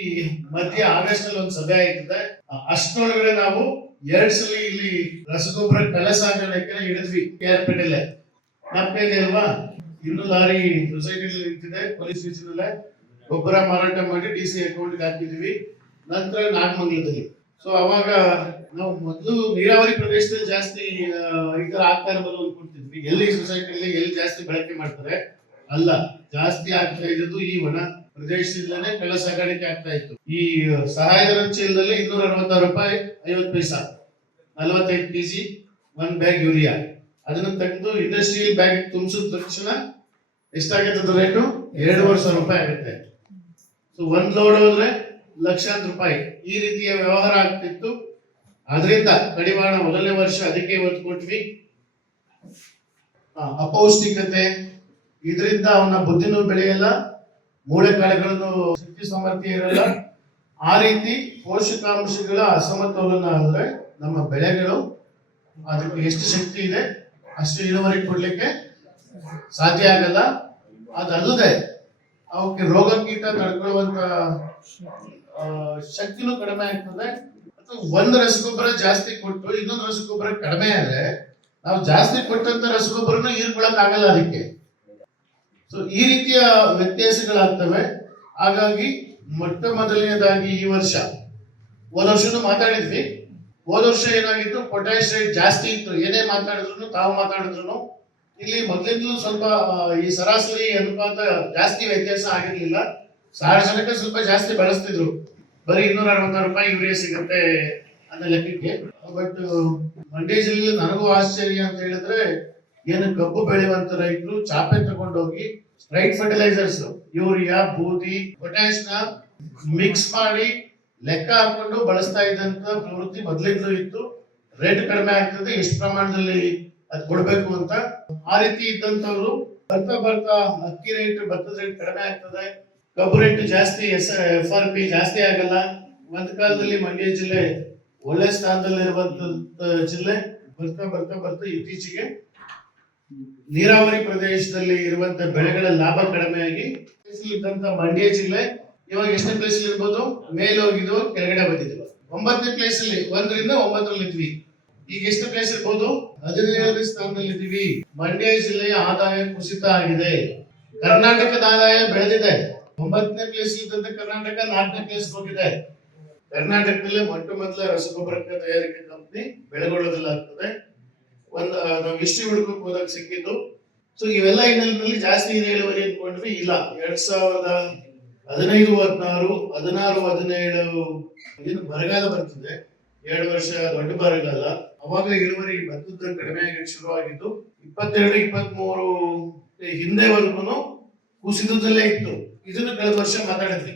ಈ ಮಧ್ಯ ಆಗಸ್ಟ್ ಅಲ್ಲಿ ಒಂದು ಸಭೆ ಆಯ್ತದೆ. ಅಷ್ಟರೊಳಗಡೆ ನಾವು 2 ಸಲ ಇಲ್ಲಿ ರಸಗೊಬ್ಬರ ಕಳ್ಳಸಾಗಣೆಗೆ ಹಿಡಿದ್ವಿ KR-ಪೇಟೆಲೆ. ನಮ್ಗೆ ಅಲ್ವಾ, ಇನ್ನು ಲಾರಿ ಸೊಸೈಟಿ ನಿಂತಿದೆ, ಪೊಲೀಸ್ ಸ್ಟೇಷನ್ ಅಲ್ಲೇ ಗೊಬ್ಬರ ಮಾರಾಟ ಮಾಡಿ DC ಅಕೌಂಟ್ ಹಾಕಿದ್ವಿ. ನಂತರ ನಾಗಮಂಗಲದಲ್ಲಿ. ಸೊ ಅವಾಗ ನಾವು ಮೊದಲು ನೀರಾವರಿ ಪ್ರದೇಶದಲ್ಲಿ ಜಾಸ್ತಿ ಈ ತರ ಆಗ್ತಾ ಇರಬಹುದು ಅನ್ಕೊಳ್ತಿದ್ವಿ. ಎಲ್ಲಿ ಸೊಸೈಟಿಯಲ್ಲಿ ಎಲ್ಲಿ ಜಾಸ್ತಿ ಬಳಕೆ ಮಾಡ್ತಾರೆ ಅಲ್ಲ, ಜಾಸ್ತಿ ಆಗ್ತಾ ಇದ್ದು ಈ ಒಣ ಪ್ರದೇಶದಿಂದಲೇ ಕಳ್ಳ ಸಾಗಾಣಿಕೆ ಆಗ್ತಾ ಇತ್ತು. ಈ ಸಹಾಯಧನ ಚೀಲದಲ್ಲಿ 266 ರೂಪಾಯಿ 50 ಪೈಸಾ 45 kg 1 ಬ್ಯಾಗ್ ಯೂರಿಯಾ. ಅದನ್ನ ತೆಗೆದು ಇಂಡಸ್ಟ್ರಿಯಲ್ ಬ್ಯಾಗ್ ತುಂಬಿಸಿದ ತಕ್ಷಣ ಎಷ್ಟಾಗುತ್ತೆ ರೇಟು? 2,500 ರೂಪಾಯಿ ಆಗುತ್ತೆ. ಸೊ 1 ಲೋಡ್ ಹೋದ್ರೆ ಲಕ್ಷಾಂತರ ರೂಪಾಯಿ ಈ ರೀತಿಯ ವ್ಯವಹಾರ ಆಗ್ತಿತ್ತು. ಅದರಿಂದ ಕಡಿವಾಣ ಮೊದಲನೇ ವರ್ಷ ಅದಕ್ಕೆ ಒತ್ತು ಕೊಟ್ವಿ. ಅಪೌಷ್ಟಿಕತೆ, ಇದರಿಂದ ಅವನ ಬುದ್ಧಿನೂ ಬೆಳೆಯಲ್ಲ, ಮೂಳೆ ಕಾಳುಗಳನ್ನು ಶಕ್ತಿ ಸಾಮರ್ಥ್ಯ ಇರಲ್ಲ. ಆ ರೀತಿ ಪೋಷಕಾಂಶಗಳ ಅಸಮತೋಲನ ಆದ್ರೆ ನಮ್ಮ ಬೆಳೆಗಳು ಅದಕ್ಕೆ ಎಷ್ಟು ಶಕ್ತಿ ಇದೆ ಅಷ್ಟು ಇಳುವರಿ ಕೊಡ್ಲಿಕ್ಕೆ ಸಾಧ್ಯ ಆಗಲ್ಲ. ಅದಲ್ಲದೆ ಅವಕ್ಕೆ ರೋಗ ಕೀಟ ತಡ್ಕೊಳ್ಳುವಂತ ಶಕ್ತಿನೂ ಕಡಿಮೆ ಆಗ್ತದೆ. ಒಂದು ರಸಗೊಬ್ಬರ ಜಾಸ್ತಿ ಕೊಟ್ಟು ಇನ್ನೊಂದು ರಸಗೊಬ್ಬರ ಕಡಿಮೆ ಆದ್ರೆ ನಾವು ಜಾಸ್ತಿ ಕೊಟ್ಟಂತ ರಸಗೊಬ್ಬರನ ಹೀರ್ಕೊಳಕ್ ಆಗಲ್ಲ ಅದಕ್ಕೆ. ಸೊ ಈ ರೀತಿಯ ವ್ಯತ್ಯಾಸಗಳಾಗ್ತವೆ. ಹಾಗಾಗಿ ಮೊಟ್ಟ ಮೊದಲನೇದಾಗಿ ಈ ವರ್ಷ, ಹೋದ ವರ್ಷನೂ ಮಾತಾಡಿದ್ವಿ. ಹೋದ ವರ್ಷ ಏನಾಗಿತ್ತು, ಪೊಟ್ಯಾಶ್ ರೇಟ್ ಜಾಸ್ತಿ ಇತ್ತು. ಏನೇ ಮಾತಾಡಿದ್ರು ತಾವು ಮಾತಾಡಿದ್ರು ಇಲ್ಲಿ ಮೊದಲಿಂದಲೂ ಸ್ವಲ್ಪ ಈ ಸರಾಸರಿ ಅನುಪಾತ ಜಾಸ್ತಿ ವ್ಯತ್ಯಾಸ ಆಗಿರ್ಲಿಲ್ಲ. ಸಾರ್ವಜನಿಕ ಸ್ವಲ್ಪ ಜಾಸ್ತಿ ಬಳಸ್ತಿದ್ರು. ಬರೀ 266 ರೂಪಾಯಿ ಯೂರಿಯಾ ಸಿಗುತ್ತೆ ಅನ್ನೋ ಲೆಕ್ಕಕ್ಕೆ. ಬಟ್ ಮಂಡ್ಯ ಜಿಲ್ಲೆಯಲ್ಲಿ ನನಗೂ ಆಶ್ಚರ್ಯ ಅಂತ ಹೇಳಿದ್ರೆ, ಏನು ಕಬ್ಬು ಬೆಳೆಯುವಂತ ರೈತರು ಚಾಪೆ ತಗೊಂಡೋಗಿ ಸ್ಟ್ರೈಟ್ ಫರ್ಟಿಲೈಸರ್ಸ್ ಯೂರಿಯಾ, ಬೂದಿ, ಪೊಟ್ಯಾಶ್ ನ ಮಿಕ್ಸ್ ಮಾಡಿ ಲೆಕ್ಕ ಹಾಕೊಂಡು ಬಳಸ್ತಾ ಇದ್ದಂತ ಪ್ರವೃತ್ತಿ ಮೊದಲಿಂದಲೂ ಇತ್ತು. ರೇಟ್ ಕಡಿಮೆ ಆಗ್ತದೆ, ಎಷ್ಟು ಪ್ರಮಾಣದಲ್ಲಿ ಅದು ಕೊಡ್ಬೇಕು ಅಂತ. ಆ ರೀತಿ ಇದ್ದಂತವ್ರು ಬರ್ತಾ ಬರ್ತಾ ಅಕ್ಕಿ ರೇಟ್, ಭತ್ತದ ರೇಟ್ ಕಡಿಮೆ ಆಗ್ತದೆ, ಕಬ್ಬು ರೇಟ್ ಜಾಸ್ತಿ, FRP ಜಾಸ್ತಿ ಆಗಲ್ಲ. ಒಂದ್ ಕಾಲದಲ್ಲಿ ಮಂಡ್ಯ ಜಿಲ್ಲೆ ಒಳ್ಳೆ ಸ್ಥಾನದಲ್ಲಿರುವಂತ ಜಿಲ್ಲೆ. ಬರ್ತಾ ಬರ್ತಾ ಬರ್ತಾ ಇತ್ತೀಚೆಗೆ ನೀರಾವರಿ ಪ್ರದೇಶದಲ್ಲಿ ಇರುವಂತ ಬೆಳೆಗಳ ಲಾಭ ಕಡಿಮೆಯಾಗಿ ಇದ್ದಂತ ಮಂಡ್ಯ ಜಿಲ್ಲೆ ಇವಾಗ ಎಷ್ಟನೇ ಪ್ಲೇಸ್ ಇರ್ಬೋದು? ಮೇಲೆ ಹೋಗಿದ್ವು, ಕೆಳಗಡೆ ಬಂದಿದ್ವು. 9ನೇ ಪ್ಲೇಸ್ ಅಲ್ಲಿ, 1ರಿಂದ 9ರಲ್ಲಿ ಇದ್ವಿ. ಈಗ ಎಷ್ಟು ಪ್ಲೇಸ್ ಇರ್ಬೋದು? 17ನೇ ಸ್ಥಾನದಲ್ಲಿ ಇದ್ದೀವಿ. ಮಂಡ್ಯ ಜಿಲ್ಲೆಯ ಆದಾಯ ಕುಸಿತ ಆಗಿದೆ. ಕರ್ನಾಟಕದ ಆದಾಯ ಬೆಳೆದಿದೆ. 9ನೇ ಪ್ಲೇಸ್ ಇದ್ದಂತ ಕರ್ನಾಟಕ 4ನೇ ಪ್ಲೇಸ್ ಹೋಗಿದೆ. ಕರ್ನಾಟಕದಲ್ಲೇ ಮೊಟ್ಟ ಮೊದಲ ರಸಗೊಬ್ಬರ ತಯಾರಿಕೆ ಕಂಪನಿ ಬೆಳಗೊಳ್ಳದಲ್ಲಿ ಆಗ್ತದೆ. ನಾವು ಹಿಸ್ಟ್ರಿ ಹುಡುಕಕ್ಕೆ ಹೋದಾಗ ಸಿಕ್ಕಿದ್ದು. ಸೊ ಇವೆಲ್ಲ ಹಿನ್ನೆಲೆಯಲ್ಲಿ ಜಾಸ್ತಿ ಇದೆ ಇಳುವರಿ ಅನ್ಕೊಂಡ್ವಿ. ಇಲ್ಲ, 2015-16, 16-17 ಏನು ಬರಗಾಲ ಬರ್ತದೆ, 2 ವರ್ಷ ದೊಡ್ಡ ಬರಗಾಲ. ಅವಾಗ ಇಳುವರಿ ಭತ್ತದ ಕಡಿಮೆ ಆಗಕ್ಕೆ ಶುರುವಾಗಿದ್ದು. 22-23 ಹಿಂದೆವರೆಗೂ ಕುಸಿತದಲ್ಲೇ ಇತ್ತು. ಇದನ್ನು ಕಳೆದ ವರ್ಷ ಮಾತಾಡಿದ್ವಿ.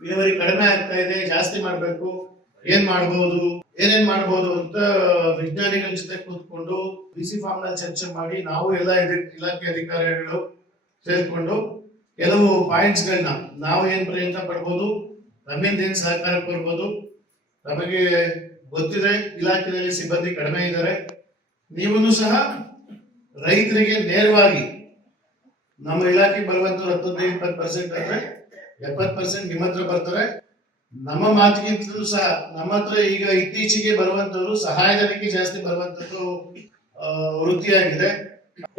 ಇಳುವರಿ ಕಡಿಮೆ ಆಗ್ತಾ ಇದೆ, ಜಾಸ್ತಿ ಮಾಡ್ಬೇಕು, ಏನ್ ಮಾಡ್ಬೋದು ಅಂತ ವಿಜ್ಞಾನಿಗಳ ಜೊತೆ ಕೂತ್ಕೊಂಡು BC ಫಾರ್ಮ್ ನಲ್ಲಿ ಚರ್ಚೆ ಮಾಡಿ, ನಾವು ಎಲ್ಲ ಇಲಾಖೆ ಅಧಿಕಾರಿಗಳು ಸೇರ್ಕೊಂಡು ಕೆಲವು ಪಾಯಿಂಟ್ಸ್ ಗಳನ್ನ ನಾವು ಏನ್ ಪ್ರಯತ್ನ ಪಡ್ಬೋದು, ನಮ್ಮಿಂದ ಏನ್ ಸಹಕಾರ ಕೊಡ್ಬೋದು. ನಮಗೆ ಗೊತ್ತಿದೆ ಇಲಾಖೆಯಲ್ಲಿ ಸಿಬ್ಬಂದಿ ಕಡಿಮೆ ಇದ್ದಾರೆ. ನೀವು ಸಹ ರೈತರಿಗೆ ನೇರವಾಗಿ ನಮ್ಮ ಇಲಾಖೆಗೆ ಬರುವಂತವ್ರು 15-20% ಅಂದ್ರೆ 70% ನಿಮ್ಮ ಹತ್ರ ಬರ್ತಾರೆ. ನಮ್ಮ ಮಾತಿಗಿಂತಲೂ ಸಹ ನಮ್ಮ ಹತ್ರ ಈಗ ಇತ್ತೀಚೆಗೆ ಬರುವಂತವ್ರು ಸಹಾಯಧನಕ್ಕೆ ಜಾಸ್ತಿ ಬರುವಂತದ್ದು ವೃತ್ತಿಯಾಗಿದೆ.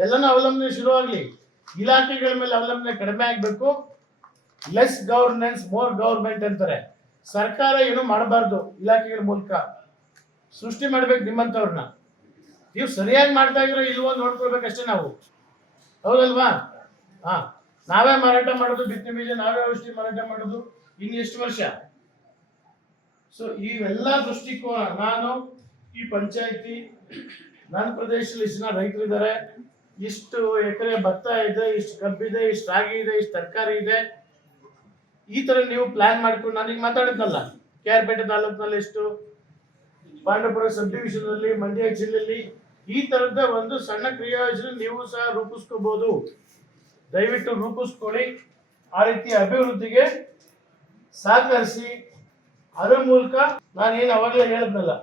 ಎಲ್ಲನೂ ಅವಲಂಬನೆ ಶುರುವಾಗ್ಲಿ. ಇಲಾಖೆಗಳ ಮೇಲೆ ಅವಲಂಬನೆ ಕಡಿಮೆ ಆಗ್ಬೇಕು. ಲೆಸ್ ಗವರ್ನೆನ್ಸ್ ಮೋರ್ ಗವರ್ಮೆಂಟ್ ಅಂತಾರೆ. ಸರ್ಕಾರ ಏನು ಮಾಡಬಾರ್ದು, ಇಲಾಖೆಗಳ ಮೂಲಕ ಸೃಷ್ಟಿ ಮಾಡ್ಬೇಕು ನಿಮ್ಮಂತವ್ರನ್ನ. ನೀವು ಸರಿಯಾಗಿ ಮಾಡ್ತಾ ಇದ್ರೆ ಇಲ್ವೋ ನೋಡ್ಕೊಳ್ಬೇಕಷ್ಟೇ ನಾವು, ಹೌದಲ್ವಾ? ನಾವೇ ಮಾರಾಟ ಮಾಡೋದು, ಬಿತ್ತನೆ ಬೀಜ ನಾವೇ ಔಷಧಿ ಮಾರಾಟ ಮಾಡೋದು ಇನ್ನು ಎಷ್ಟು ವರ್ಷ? ಸೊ ಇವೆಲ್ಲ ದೃಷ್ಟಿಕೋನ, ನಾನು ಈ ಪಂಚಾಯತಿ, ನನ್ನ ಪ್ರದೇಶದಲ್ಲಿ ಇಷ್ಟು ಜನ ರೈತರಿದ್ದಾರೆ, ಇಷ್ಟು ಎಕರೆ ಭತ್ತ ಇದೆ, ಇಷ್ಟು ಕಬ್ಬಿದೆ, ಇಷ್ಟು ರಾಗಿ ಇದೆ, ಇಷ್ಟು ತರಕಾರಿ ಇದೆ, ಈ ತರ ನೀವು ಪ್ಲಾನ್ ಮಾಡ್ಕೊಂಡು, ನಾನೀಗ ಮಾತಾಡಿದ್ನಲ್ಲ KR-ಪೇಟೆ ತಾಲೂಕಿನಲ್ಲಿ ಎಷ್ಟು, ಪಾಂಡವಪುರ ಸಬ್ ಡಿವಿಷನ್ ಅಲ್ಲಿ, ಮಂಡ್ಯ ಜಿಲ್ಲೆಯಲ್ಲಿ ಈ ತರದ ಒಂದು ಸಣ್ಣ ಕ್ರಿಯಾಯೋಜನೆ ನೀವು ಸಹ ರೂಪಿಸ್ಕೋಬಹುದು. ದಯವಿಟ್ಟು ರೂಪಿಸ್ಕೊಳ್ಳಿ. ಆ ರೀತಿ ಅಭಿವೃದ್ಧಿಗೆ ಸಹಕರಿಸಿ. ಅದರ ಮೂಲಕ ನಾನೇನು ಅವಾಗಲೇ ಹೇಳಿದ್ನಲ್ಲ,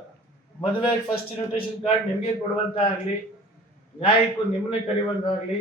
ಮದುವೆ ಫಸ್ಟ್ ಇನ್ವಿಟೇಷನ್ ಕಾರ್ಡ್ ನಿಮಗೆ ಕೊಡುವಂತ ಆಗ್ಲಿ, ನ್ಯಾಯಕ್ಕೂ ನಿಮ್ಮನ್ನೇ ಕರೆಯುವಂತಾಗ್ಲಿ.